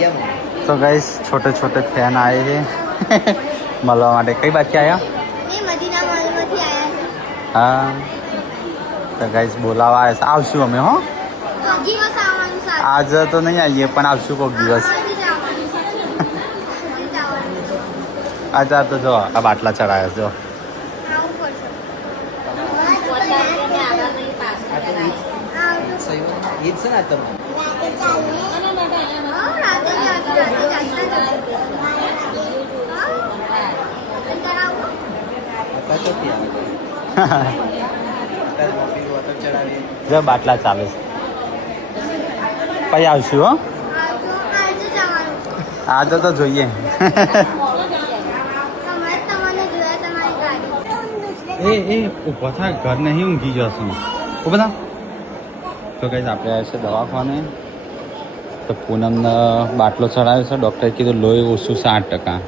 तो गाइस छोटे छोटे फैन आए हैं મળવા માટે કઈ બાકી આવ્યા હા તો ગાઈસ બોલાવા આવ્યા છે આવશું અમે હો આજે તો નહીં આવીએ પણ આવશું કોઈક દિવસ આજે તો જો આ બાટલા ચડાયા જો જો બાટલા ચાલે છે પછી આવશું હો આજે તો જોઈએ એ ઊભા થા ઘર નહીં ઊંઘી જશું ઊભા થા તો કઈ આપણે આવ્યા છે દવાખાને તો પૂનમને બાટલો ચડાવ્યો છે ડૉક્ટરે કીધું લોહી ઓછું 60%.